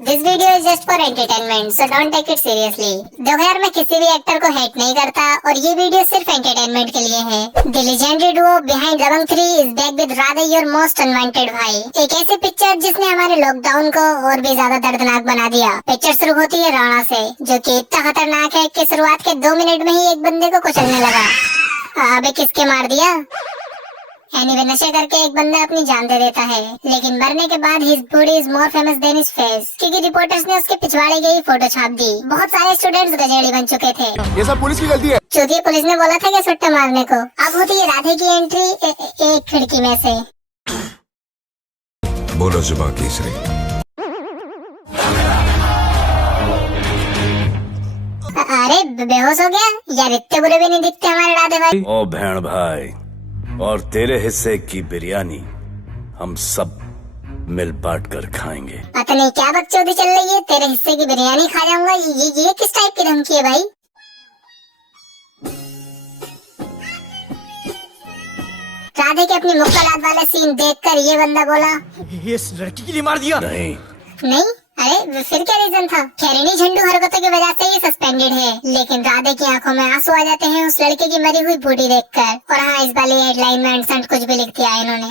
This video is just for entertainment, so don't take it seriously. देखो यार, मैं किसी भी एक्टर को हेट नहीं करता और ये वीडियो सिर्फ एंटरटेनमेंट के लिए है। The legendary duo behind Dabangg 3 is back with Radhe your most unwanted भाई। एक ऐसी पिक्चर जिसने हमारे लॉकडाउन को और भी ज्यादा दर्दनाक बना दिया। पिक्चर शुरू होती है राणा से, जो कि इतना खतरनाक है कि शुरुआत के 2 मिनट में ही एक बंदे को कुचलने लगा। अबे किसके मार दिया? एनीवे, नशे करके एक बंदा अपनी जान दे देता है, लेकिन मरने के बाद his body is more famous than his face, क्योंकि रिपोर्टर्स ने उसके पिछवाड़े की ही फोटो छाप दी। बहुत सारे स्टूडेंट्स गजेड़ी बन चुके थे। ये सब पुलिस की गलती है। चौथी पुलिस ने बोला था कि सुट्टा मारने को। अब होती है राधे की एंट्री एक खिड़की में से। बोलो जुबान केसरी। अरे बेहोश हो गया यार, इतने बुरे भी नहीं दिखते हमारे राधे भाई। ओ बहन भाई, और तेरे हिस्से की बिरयानी हम सब मिल बांट कर खाएंगे। पता नहीं क्या बकचोदी चल रही है, तेरे हिस्से की बिरयानी खा जाऊंगा। ये किस टाइप की धमकी है भाई? राधे के अपनी मुक्कालात वाले सीन देखकर ये बंदा बोला, ये इस लड़की के लिए मार दिया। नहीं। अरे फिर क्या रीजन था? खैरिनी झंडू हरकतों की वजह से ये सस्पेंडेड है, लेकिन राधे की आंखों में आंसू आ जाते हैं उस लड़के की मरी हुई बॉडी देखकर। और हाँ, इस वाली हेडलाइन में अनसंट कुछ भी लिख दिया है इन्होंने।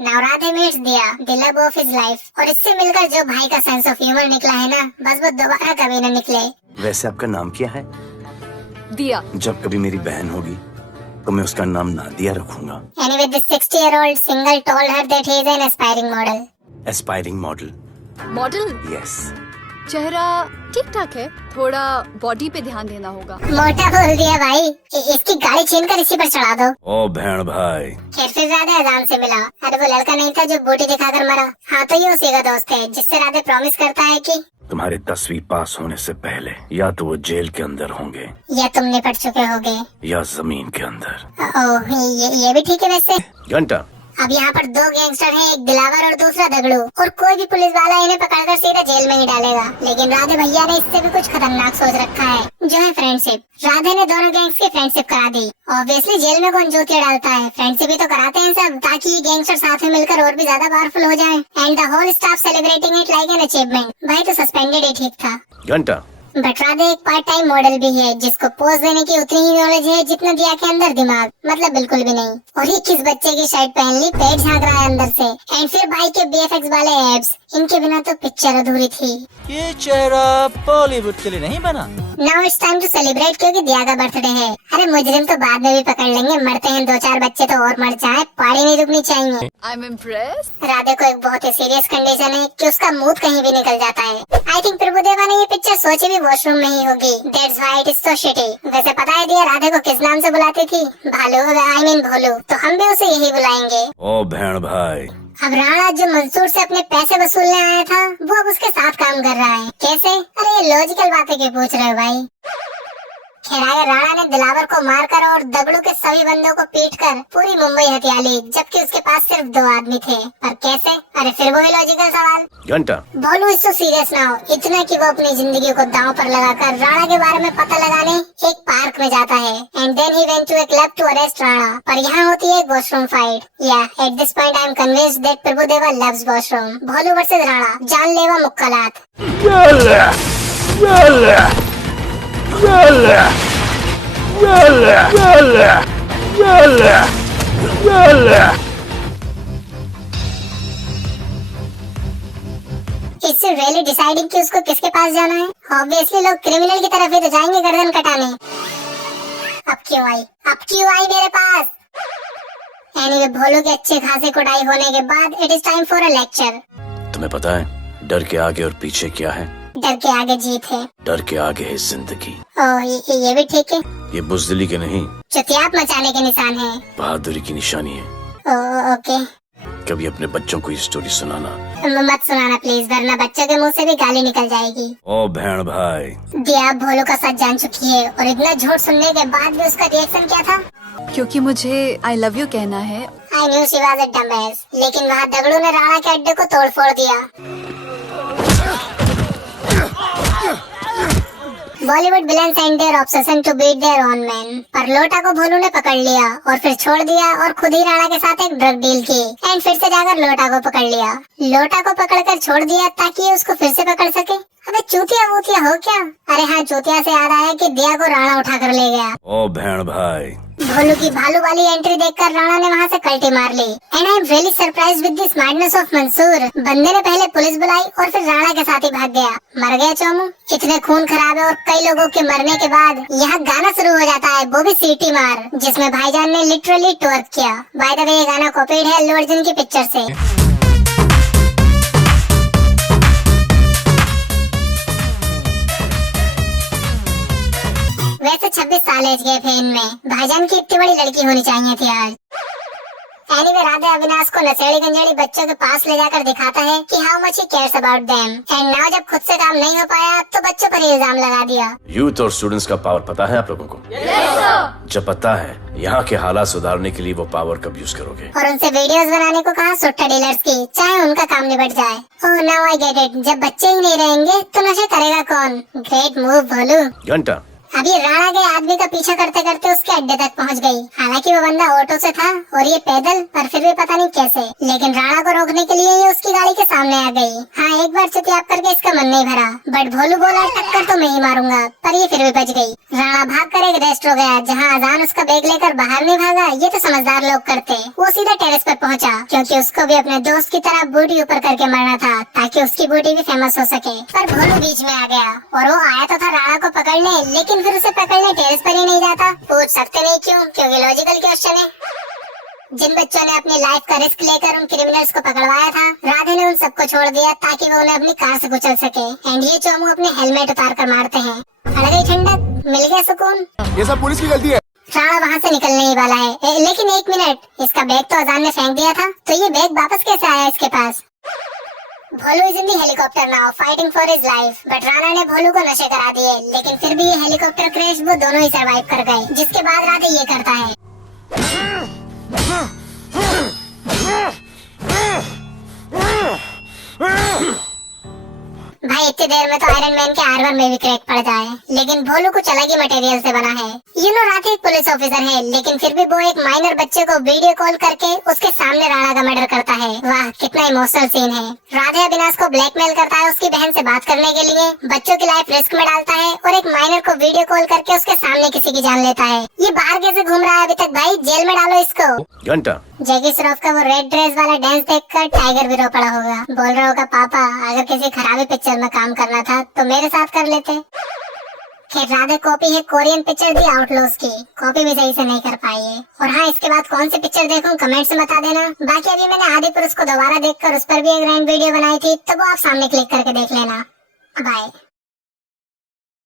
नाउ राधे मीट्स दिया, the love of his life. और इससे मिलकर जो भाई का सेंस ऑफ ह्यूमर निकला है ना, बस वो दोबारा कभी न निकले। वैसे आपका नाम क्या है? दिया। जब कभी मेरी बहन होगी तो मैं उसका नाम नादिया रखूंगा। Anyway, this 60-year-old single told her that he is an aspiring model. Aspiring model? Model? Yes. चेहरा ठीक ठाक है, थोड़ा बॉडी पे ध्यान देना होगा। मोटा बोल दिया भाई। इसकी गाड़ी छीन कर इसी पर चढ़ा दो। ओ बहन भाई, खैर फिर राधे अजान से मिला। अरे वो लड़का नहीं था जो बूटी दिखाकर मरा? हाँ, तो ये उसी का दोस्त है जिससे राधे प्रॉमिस करता है कि तुम्हारे 10वीं पास होने से पहले या तो वो जेल के अंदर होंगे या तुम निपट चुके होगे या जमीन के अंदर। ओह, ये भी ठीक है वैसे। घंटा। अब यहाँ पर 2 गैंगस्टर हैं, एक दिलावर और दूसरा दगड़ू, और कोई भी पुलिस वाला इन्हें पकड़कर सीधा जेल में ही डालेगा। लेकिन राधे भैया ने इससे भी कुछ खतरनाक सोच रखा है, जो है फ्रेंडशिप। राधे ने दोनों गैंग्स की फ्रेंडशिप करा दी। ऑब्वियसली जेल में कौन जोतियां डालता है, फ्रेंडशिप ही तो कराते हैं सब, ताकि ये गैंगस्टर साथ में मिलकर और भी ज्यादा पावरफुल हो जाएं। And the whole staff celebrating it like an achievement. भाई तो सस्पेंडेड ही ठीक था। घंटा। बट राधे एक पार्ट टाइम मॉडल भी है, जिसको पोज देने की उतनी ही नॉलेज है जितना दिया के अंदर दिमाग, मतलब बिल्कुल भी नहीं। और ये किस बच्चे की शर्ट पहन ली, पेट झांक रहा है अंदर से। एंड फिर भाई के बीएफएक्स वाले एब्स, इनके बिना तो पिक्चर अधूरी थी। ये चेहरा बॉलीवुड के लिए नहीं बना। Now it's time to celebrate, क्योंकि दिया का बर्थडे है। अरे मुजरिम तो बाद में भी पकड़ लेंगे, मरते हैं 2-4 बच्चे तो और मर जाए, पार्टी नहीं रुकनी चाहिए। I am impressed. राधे को एक बहुत ही सीरियस कंडीशन है कि उसका मूड कहीं भी निकल जाता है। आई थिंक प्रभुदेवा ने ये पिक्चर सोची भी वॉशरूम में ही होगी। That's why it is so shitty। वैसे पता है दिया राधे को किस नाम से बुलाती थी? भालू, I mean भोलू। तो हम भी उसे यही बुलाएंगे। ओ बहन भाई, अब राणा जो मंसूर से अपने पैसे वसूलने आया था, वो अब उसके साथ काम कर रहा है। कैसे? अरे ये लॉजिकल बातें क्यों पूछ रहे हो भाई? खैर राणा ने दिलावर को मारकर और दगड़ू के सभी बंदों को पीटकर पूरी मुंबई हथिया ली, जबकि उसके पास सिर्फ 2 आदमी थे। पर कैसे? अरे फिर वही लॉजिकल सवाल। घंटा। भोलू इससे सीरियस ना हो, इतना कि वो अपनी जिंदगी को दांव पर लगाकर राणा के बारे में पता लगाने एक पार्क में जाता है। And then he went to a club to arrest Rana. पर यहाँ होती है एक वॉशरूम फाइट। या at this point I am convinced that Prabhudeva loves washroom. Bholu versus Rana, जानलेवा मुक्कालात। इससे रियली डिसाइडिंग कि उसको किसके पास जाना है। ऑब्वियसली लोग क्रिमिनल की तरफ ही तो जाएंगे गर्दन कटाने। अब क्यों आई मेरे पास? एनीवे, भोलू के अच्छे खासे कुटाई होने के बाद it is time for a lecture. तुम्हें पता है डर के आगे और पीछे क्या है? डर के आगे जीत है। डर के आगे है जिंदगी। ओह, ये भी ठीक है। ये बुज़दिली के नहीं, चुतियाप मचाने के निशान है। बहादुरी की निशानी है। Oh okay. कभी अपने बच्चों को ये स्टोरी सुनाना। मत सुनाना प्लीज, वरना बच्चों के मुंह से भी गाली निकल जाएगी। ओ बहन भाई, दिया भोलू का सच जान चुकी है, और इतना झूठ सुनने के बाद भी उसका रिएक्शन क्या था? क्योंकि मुझे आई लव यू कहना है। I knew she was a dumbass, लेकिन वहाँ दगड़ू ने राणा के अड्डे को तोड़ फोड़ दिया। Bollywood villains and their obsession to beat their own man. पर लोटा को भोलू ने पकड़ लिया और फिर छोड़ दिया और खुद ही राणा के साथ एक ड्रग डील की एंड फिर से जाकर लोटा को पकड़ लिया। लोटा को पकड़कर छोड़ दिया ताकि ये उसको फिर से पकड़ सके। अबे चूतिया वूतिया हो क्या? अरे हाँ, चूतिया से याद आया कि दिया को राणा उठा कर ले गया। ओ बहन भाई, भोलू की भालू वाली एंट्री देखकर राणा ने वहाँ से कल्टी मार ली। And I am really surprised with the smartness of Mansoor. बंदे ने पहले पुलिस बुलाई और फिर राणा के साथ ही भाग गया। मर गया चोमू। इतने खून खराब है और कई लोगों के मरने के बाद यहाँ गाना शुरू हो जाता है, वो भी सीटी मार, जिसमें भाईजान ने लिटरली ट्वर्क किया। बाय द वे, ये गाना कॉपीड है अल्लू अर्जुन की पिक्चर से। वैसे 26 साल एज गए थे इनमें। भाईजान की इतनी बड़ी लड़की होनी चाहिए थी आज। एनीवे, राधे अविनाश को नशेड़ी गंजेड़ी बच्चों के पास ले जाकर दिखाता है कि how much he cares about them. And now जब खुद से काम नहीं हो पाया तो बच्चों पर इल्जाम लगा दिया। यूथ और स्टूडेंट्स का पावर पता है आप लोगों को? जब पता है, यहाँ के हालात सुधारने के लिए वो पावर कब यूज करोगे? और उनसे वीडियोस बनाने को कहा सुट्टा डीलर्स की, चाहे उनका काम निबट जाए। ओह नाउ आई गेट इट। जब बच्चे ही नहीं रहेंगे तो नशे करेगा कौन? ग्रेट मूव भोलू। घंटा अभी राणा के आदमी का पीछा करते करते उसके अड्डे तक पहुंच गई। हालांकि वो बंदा ऑटो से था और ये पैदल, पर फिर भी पता नहीं कैसे। लेकिन राणा को रोकने के लिए ये उसकी गाड़ी के सामने आ गई। हाँ, एक बार चुतियाप करके इसका मन नहीं भरा, बट भोलू बोला टक्कर तो मैं ही मारूंगा, पर ये फिर भी बच गई। राणा भागकर एक रेस्ट हो गया जहाँ अजान उसका बैग लेकर बाहर नहीं भागा। ये तो समझदार लोग करते। वो सीधा टेरेस पर पहुँचा क्योंकि उसको भी अपने दोस्त की तरह बूटी ऊपर करके मरना था ताकि उसकी बूटी भी फेमस हो सके। पर भोलू बीच में आ गया और वो आया तो था राणा को पकड़ने, लेकिन फिर उसे पकड़ने टेरेस पर ही नहीं जाता। पूछ सकते नहीं क्यों? क्योंकि लॉजिकल क्वेश्चन है। जिन बच्चों ने अपनी लाइफ का रिस्क लेकर उन क्रिमिनल्स को पकड़वाया था, राधे ने उन सबको छोड़ दिया ताकि वो उन्हें अपनी कार से कुचल सके। एंड ये चोमू अपने हेलमेट उतार कर मारते हैं। अड़ गई ठंडक, मिल गया सुकून। ये सब पुलिस की गलती है। राणा वहाँ से निकलने ही वाला है। लेकिन एक मिनट, इसका बैग तो अजान ने फेंक दिया था, तो ये बैग वापस कैसे आया इसके पास? Bholu is in the helicopter now fighting for his life. But Rana ने भोलू को नशे करा दिए, लेकिन फिर भी ये हेलीकॉप्टर क्रैश वो दोनों ही सरवाइव कर गए। जिसके बाद राधे ये करता है। भाई इतनी देर में तो आयरन मैन के आर्मर में भी क्रैक पड़ जाए, लेकिन भोलू कुछ अलग ही मटेरियल से बना है। राधे एक पुलिस ऑफिसर है, लेकिन फिर भी वो एक माइनर बच्चे को वीडियो कॉल करके उसके सामने राणा का मर्डर करता है। वाह, कितना इमोशनल सीन है। राधे अविनाश को ब्लैकमेल करता है उसकी बहन से बात करने के लिए, बच्चों की लाइफ रिस्क में डालता है और एक माइनर को वीडियो कॉल करके उसके सामने किसी की जान लेता है। ये बाहर कैसे घूम रहा है अभी तक? भाई जेल में डालो इसको। घंटा जैकी श्रॉफ का वो रेड ड्रेस वाला डांस देखकर टाइगर भी रो पड़ा होगा। बोल रहा होगा, पापा अगर किसी खराबी पिक्चर में काम करना था तो मेरे साथ कर लेते। खैर, राधे कॉपी है कोरियन पिक्चर दी आउटलॉस की, कॉपी भी सही से नहीं कर पाई है। और हाँ, इसके बाद कौन सी पिक्चर देखूं कमेंट्स में बता देना। बाकी अभी मैंने आदि पुरुष को दोबारा देखकर उस पर भी एक ग्रैंड वीडियो बनाई थी, तो वो आप सामने क्लिक करके देख लेना। बाय।